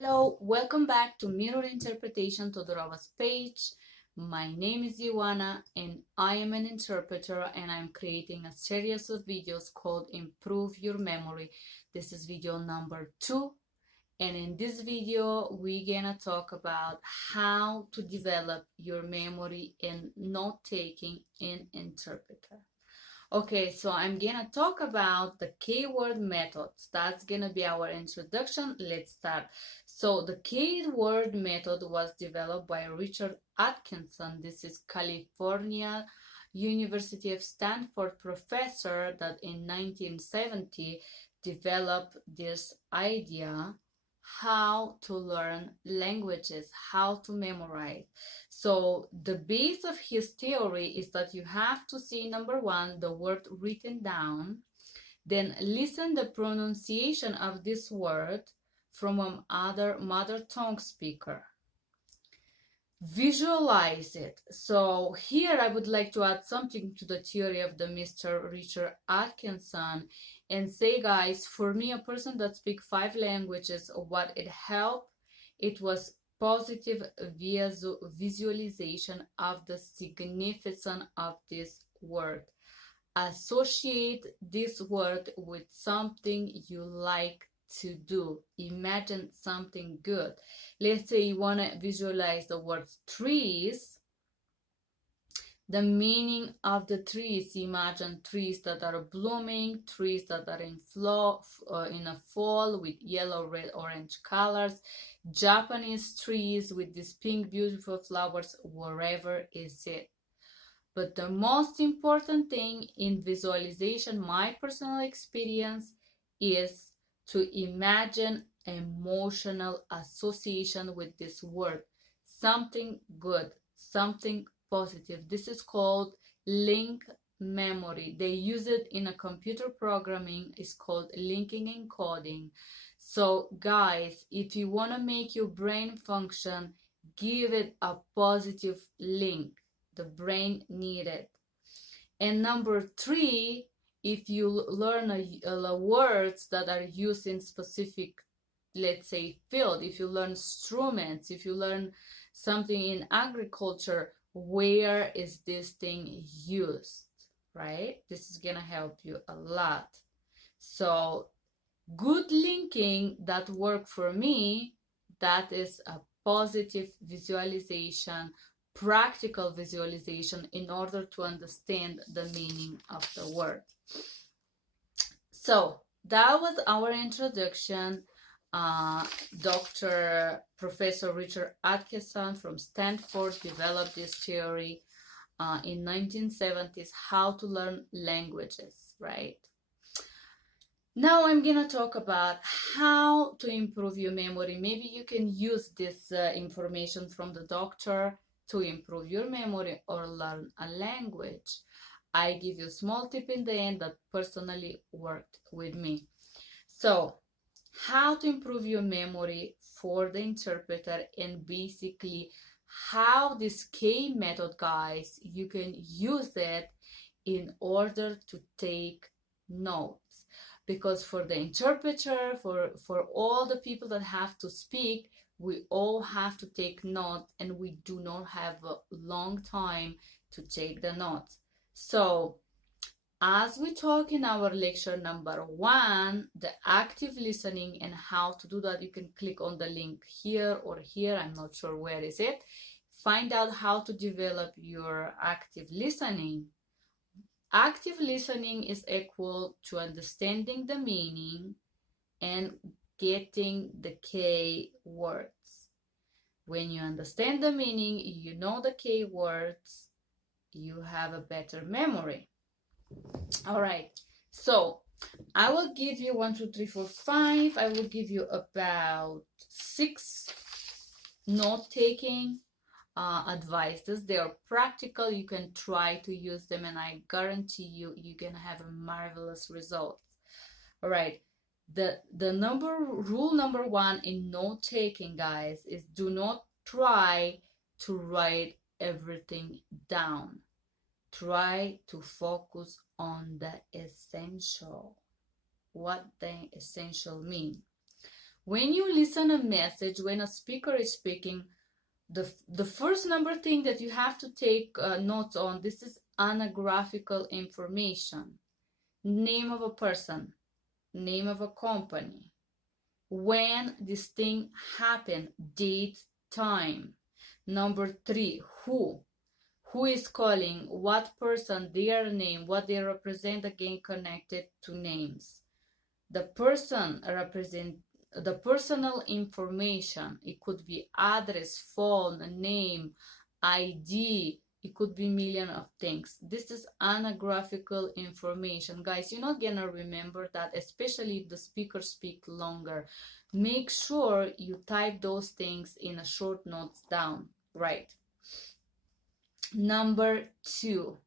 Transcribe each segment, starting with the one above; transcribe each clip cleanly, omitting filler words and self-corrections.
Hello, welcome back to Mirror Interpretation Todorova's page. My name is Ioana and I am an interpreter and I'm creating a series of videos called Improve Your Memory. This is video number 2 and in this video we're gonna talk about how to develop your memory in note-taking in interpreter. Okay, so I'm gonna talk about the keyword methods. That's gonna be our introduction. Let's start. So the keyword method was developed by Richard Atkinson. This is California University of Stanford professor that in 1970 developed this idea how to learn languages, how to memorize. So the base of his theory is that you have to see, number one, the word written down, then listen the pronunciation of this word from another mother tongue speaker. Visualize it. So here I would like to add something to the theory of the Mr. Richard Atkinson and say, guys, for me, a person that speaks 5 languages, what it helped, it was positive visualization of the significance of this word. Associate this word with something you like to do. Imagine something good. Let's say you want to visualize the word trees. The meaning of the trees, imagine trees that are blooming, trees that are in a fall with yellow, red, orange colors, Japanese trees with these pink beautiful flowers, wherever is it. But the most important thing in visualization, my personal experience, is to imagine emotional association with this word, something good, something positive. This is called link memory. They use it in a computer programming. It's called linking and coding. So guys, if you want to make your brain function, give it a positive link. The brain needs it. And number 3, if you learn words that are used in specific, let's say, field, if you learn instruments, if you learn something in agriculture, where is this thing used, right? This is gonna help you a lot. So good linking that work for me, that is a positive visualization, practical visualization in order to understand the meaning of the word. So that was our introduction. Professor Richard Atkinson from Stanford developed this theory in 1970s, how to learn languages, right? Now I'm gonna talk about how to improve your memory. Maybe you can use this information from the doctor to improve your memory or learn a language. I give you a small tip in the end that personally worked with me. So, how to improve your memory for the interpreter, and basically how this K method, guys, you can use it in order to take notes. Because for the interpreter, for all the people that have to speak, we all have to take notes and we do not have a long time to take the notes. So as we talk in our lecture number 1, the active listening and how to do that, you can click on the link here or here, I'm not sure where is it. Find out how to develop your active listening. Active listening is equal to understanding the meaning and getting the key words. When you understand the meaning, you know the key words, you have a better memory. All right, so I will give you 1, 2, 3, 4, 5. I will give you about 6 note-taking advices. They are practical. You can try to use them and I guarantee you you're gonna have a marvelous result. All right, the rule number 1 in note-taking, guys, is do not try to write everything down. Try to focus on the essential. What the essential mean? When you listen a message, when a speaker is speaking, the first number thing that you have to take notes on, this is anagraphical information. Name of a person, name of a company, when this thing happened, date, time. Number 3, who is calling, what person, their name, what they represent, again connected to names. The person represent the personal information. It could be address, phone, name, ID. It could be million of things. This is anagraphical information. Guys, you're not gonna remember that, especially if the speaker speak longer. Make sure you type those things in a short notes down, right? Number 2.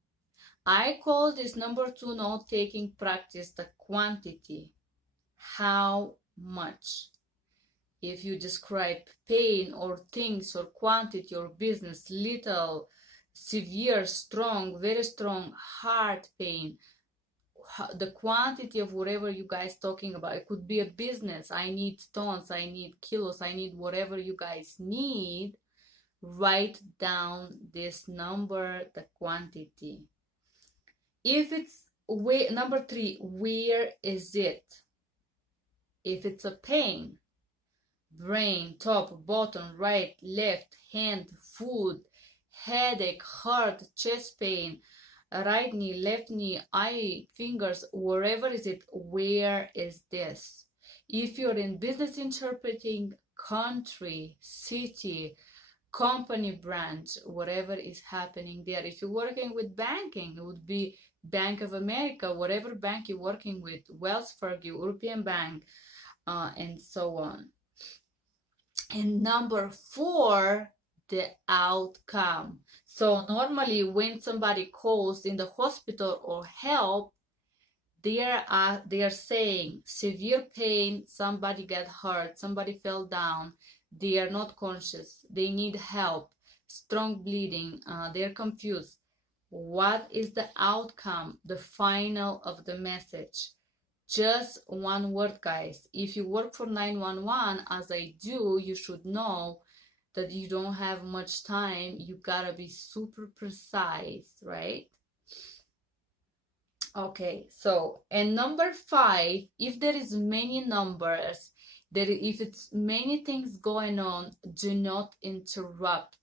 I call this number 2 note-taking practice the quantity. How much? If you describe pain or things or quantity or business, little, severe, strong, very strong, hard pain, the quantity of whatever you guys talking about. It could be a business. I need tons, I need kilos, I need whatever you guys need. Write down this number, the quantity. If it's number 3, where is it? If it's a pain, brain, top, bottom, right, left, hand, foot, headache, heart, chest pain, right knee, left knee, eye, fingers, wherever is it, where is this? If you're in business interpreting, country, city, company branch, whatever is happening there. If you're working with banking, it would be Bank of America, whatever bank you're working with, Wells Fargo, European Bank, and so on. And number 4, the outcome. So normally when somebody calls in the hospital or help, they are saying severe pain, somebody got hurt, somebody fell down, they are not conscious, they need help, strong bleeding, they're confused. What is the outcome, the final of the message? Just one word, guys. If you work for 911, as I do, you should know that you don't have much time. You gotta be super precise, right? Okay, so, and number 5, if there is many numbers, if it's many things going on, do not interrupt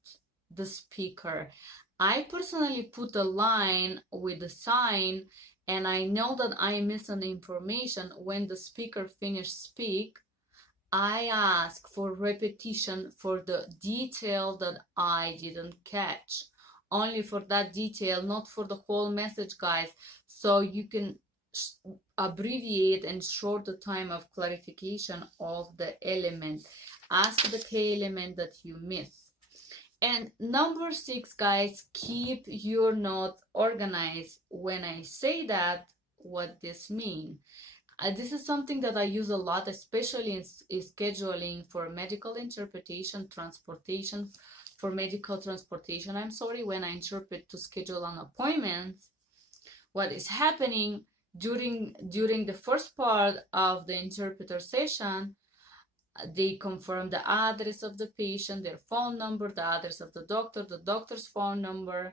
the speaker. I personally put a line with a sign, and I know that I miss an information. When the speaker finished speak, I ask for repetition for the detail that I didn't catch. Only for that detail, not for the whole message, guys. So you can abbreviate and short the time of clarification of the element. Ask the key element that you miss. And number 6, guys, keep your notes organized. When I say that, what this means? This is something that I use a lot, especially in scheduling for medical interpretation, transportation, for medical transportation. I'm sorry, when I interpret to schedule an appointment, what is happening during the first part of the interpreter session, they confirm the address of the patient, their phone number, the address of the doctor's phone number,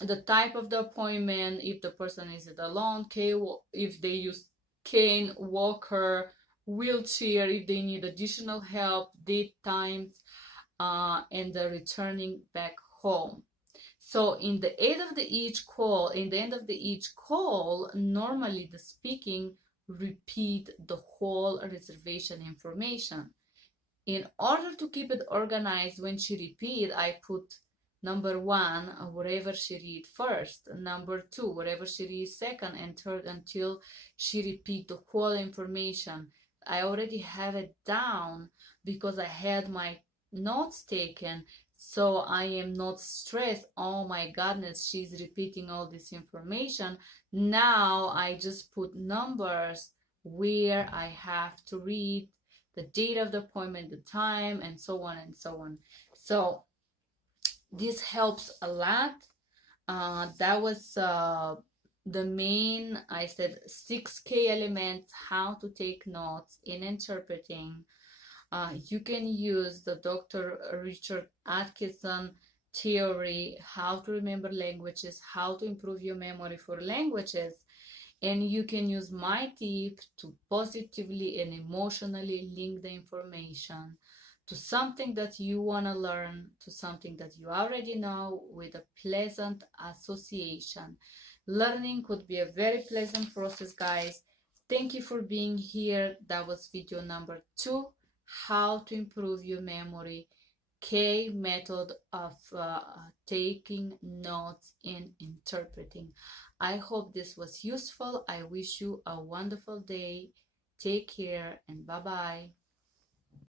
the type of the appointment, if the person is alone, if they use cane, walker, wheelchair, if they need additional help, date, times, and the returning back home. So in the end of each call, normally the speaking repeat the whole reservation information. In order to keep it organized, when she repeat, I put number 1, whatever she read first, number 2, whatever she read second, and third, until she repeat the whole information. I already have it down because I had my notes taken, so I am not stressed. Oh my goodness, she's repeating all this information. Now I just put numbers where I have to read, the date of the appointment, the time, and so on and so on. So this helps a lot. That was the main, I said 6 key elements, how to take notes in interpreting. You can use the Dr. Richard Atkinson theory, how to remember languages, how to improve your memory for languages. And you can use my tip to positively and emotionally link the information to something that you want to learn, to something that you already know, with a pleasant association. Learning could be a very pleasant process, guys. Thank you for being here. That was video number 2, how to improve your memory. K method of taking notes and interpreting. I hope this was useful. I wish you a wonderful day. Take care and bye bye.